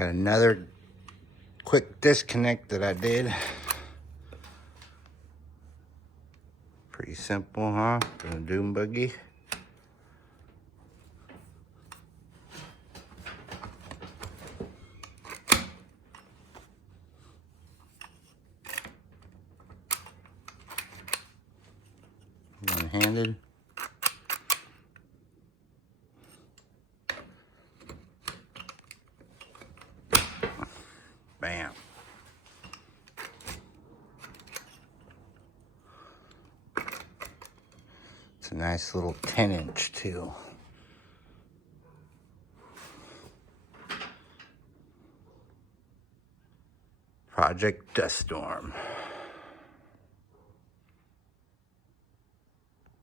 Got another quick disconnect that I did. Pretty simple, huh? For a dune buggy. One-handed. Bam. It's a nice little 10-inch too. Project Dust Storm.